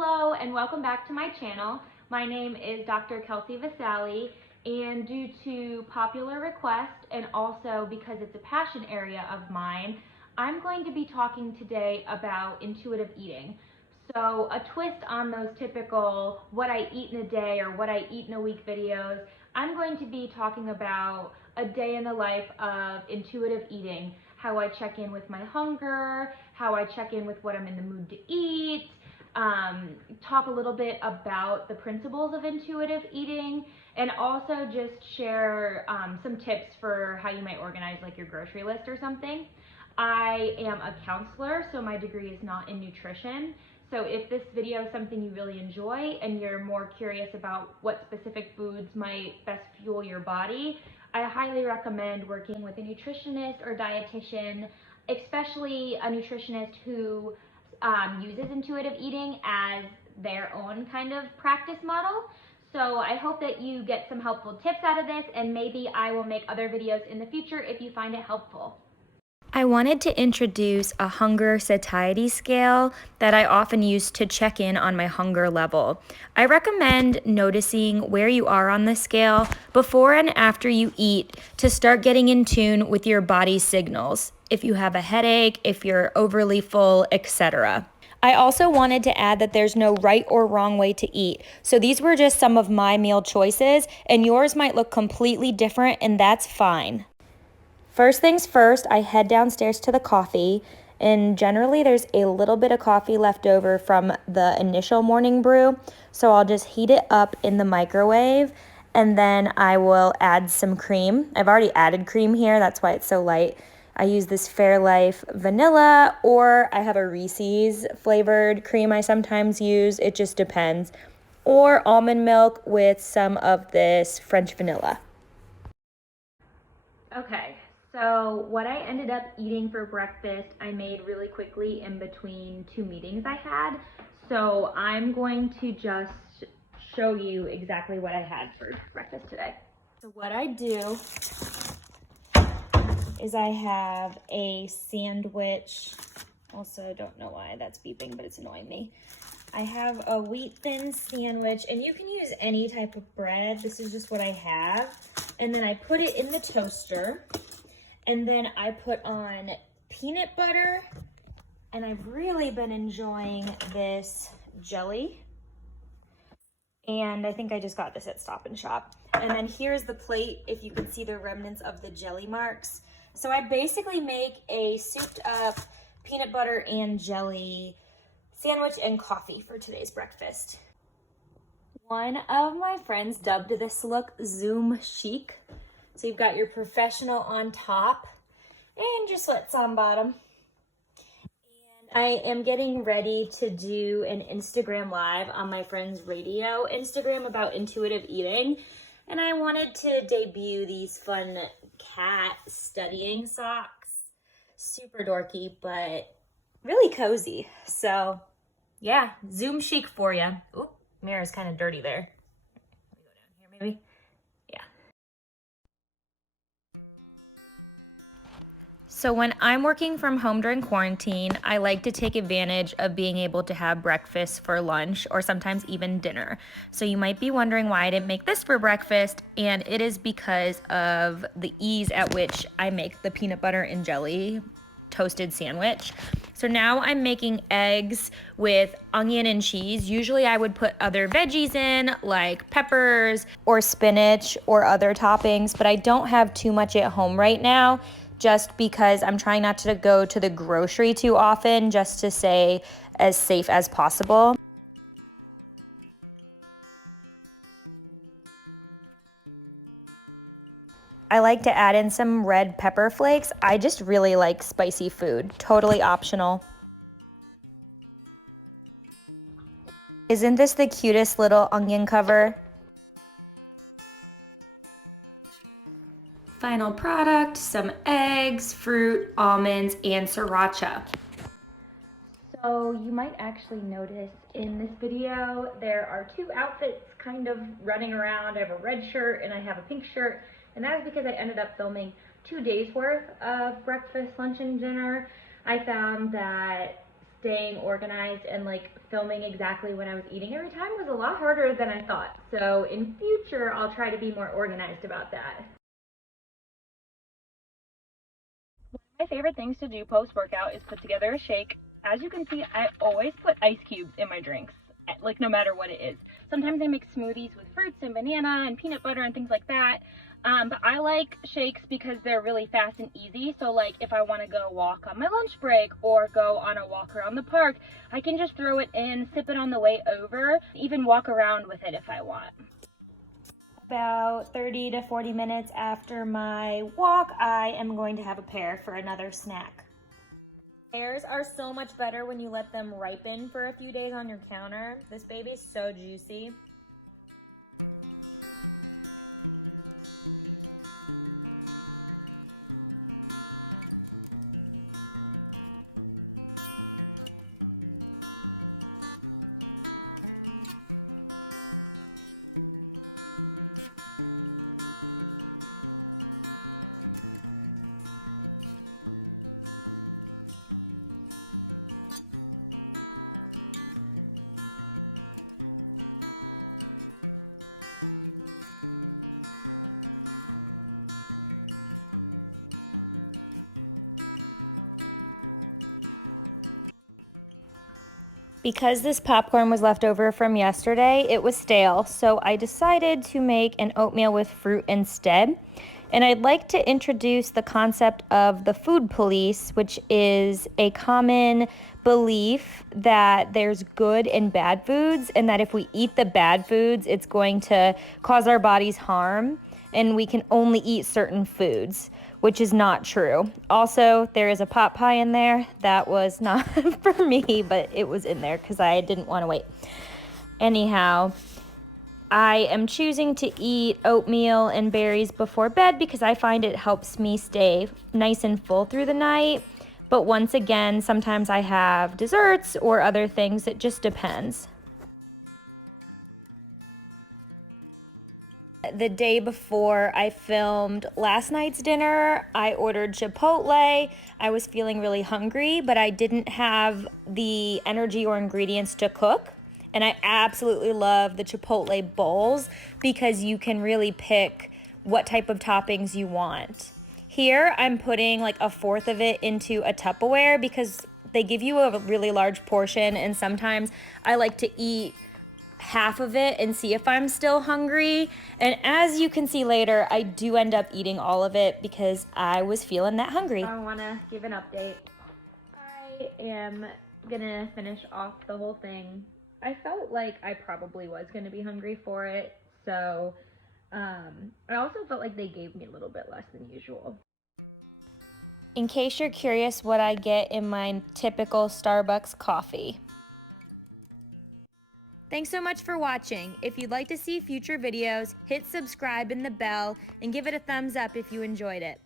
Hello and welcome back to my channel. My name is Dr. Kelsea Visalli, and due to popular request and also because it's a passion area of mine, I'm going to be talking today about intuitive eating. So a twist on those typical what I eat in a day or what I eat in a week videos, I'm going to be talking about a day in the life of intuitive eating, how I check in with my hunger, how I check in with what I'm in the mood to eat, talk a little bit about the principles of intuitive eating, and also just share some tips for how you might organize like your grocery list or something. I am a counselor, so my degree is not in nutrition. So if this video is something you really enjoy and you're more curious about what specific foods might best fuel your body, I highly recommend working with a nutritionist or dietitian, especially a nutritionist who uses intuitive eating as their own kind of practice model. So I hope that you get some helpful tips out of this, and maybe I will make other videos in the future if you find it helpful. I wanted to introduce a hunger satiety scale that I often use to check in on my hunger level. I recommend noticing where you are on the scale before and after you eat to start getting in tune with your body's signals. If you have a headache, if you're overly full, etc. I also wanted to add that there's no right or wrong way to eat. So these were just some of my meal choices, and yours might look completely different, and that's fine. First things first, I head downstairs to the coffee, and generally there's a little bit of coffee left over from the initial morning brew, so I'll just heat it up in the microwave, and then I will add some cream. I've already added cream here, that's why it's so light. I use this Fairlife vanilla, or I have a Reese's flavored cream I sometimes use, it just depends, or almond milk with some of this French vanilla. Okay, so what I ended up eating for breakfast, I made really quickly in between two meetings I had. So I'm going to just show you exactly what I had for breakfast today. So what I do is I have a sandwich. Also, don't know why that's beeping, but it's annoying me. I have a wheat thin sandwich, and you can use any type of bread. This is just what I have. And then I put it in the toaster, and then I put on peanut butter, and I've really been enjoying this jelly. And I think I just got this at Stop and Shop. And then here's the plate, if you can see the remnants of the jelly marks. So I basically make a souped up peanut butter and jelly sandwich and coffee for today's breakfast. One of my friends dubbed this look Zoom chic. So you've got your professional on top and your sweats on bottom. And I am getting ready to do an Instagram live on my friend's radio Instagram about intuitive eating. And I wanted to debut these fun cat studying socks. Super dorky, but really cozy. So yeah, Zoom chic for you. Oop, mirror's kind of dirty there. Let me go down here maybe. Yeah. So when I'm working from home during quarantine, I like to take advantage of being able to have breakfast for lunch or sometimes even dinner. So you might be wondering why I didn't make this for breakfast, and it is because of the ease at which I make the peanut butter and jelly toasted sandwich. So now I'm making eggs with onion and cheese. Usually I would put other veggies in like peppers or spinach or other toppings, but I don't have too much at home right now just because I'm trying not to go to the grocery too often, just to stay as safe as possible. I like to add in some red pepper flakes. I just really like spicy food, totally optional. Isn't this the cutest little onion cover? Final product, some eggs, fruit, almonds, and sriracha. So you might actually notice in this video there are two outfits kind of running around. I have a red shirt and I have a pink shirt, and that is because I ended up filming 2 days worth of breakfast, lunch, and dinner. I found that staying organized and like filming exactly when I was eating every time was a lot harder than I thought. So in future, I'll try to be more organized about that. My favorite things to do post-workout is put together a shake. As you can see, I always put ice cubes in my drinks, like no matter what it is. Sometimes I make smoothies with fruits and banana and peanut butter and things like that. But I like shakes because they're really fast and easy. So like if I want to go walk on my lunch break or go on a walk around the park, I can just throw it in, sip it on the way over, even walk around with it if I want. About 30 to 40 minutes after my walk, I am going to have a pear for another snack. Pears are so much better when you let them ripen for a few days on your counter. This baby's so juicy. Because this popcorn was left over from yesterday, it was stale, so I decided to make an oatmeal with fruit instead. And I'd like to introduce the concept of the food police, which is a common belief that there's good and bad foods, and that if we eat the bad foods, it's going to cause our bodies harm, and we can only eat certain foods, which is not true. Also, there is a pot pie in there. That was not for me, but it was in there because I didn't want to wait. Anyhow, I am choosing to eat oatmeal and berries before bed because I find it helps me stay nice and full through the night. But once again, sometimes I have desserts or other things. It just depends. The day before I filmed last night's dinner, I ordered Chipotle. I was feeling really hungry, but I didn't have the energy or ingredients to cook. And I absolutely love the Chipotle bowls because you can really pick what type of toppings you want. Here, I'm putting like a fourth of it into a Tupperware because they give you a really large portion, and sometimes I like to eat half of it and see if I'm still hungry. And as you can see later, I do end up eating all of it because I was feeling that hungry. I want to give an update. I am gonna finish off the whole thing. I felt like I probably was gonna be hungry for it, so I also felt like they gave me a little bit less than usual. In case you're curious what I get in my typical Starbucks coffee. Thanks so much for watching. If you'd like to see future videos, hit subscribe and the bell, and give it a thumbs up if you enjoyed it.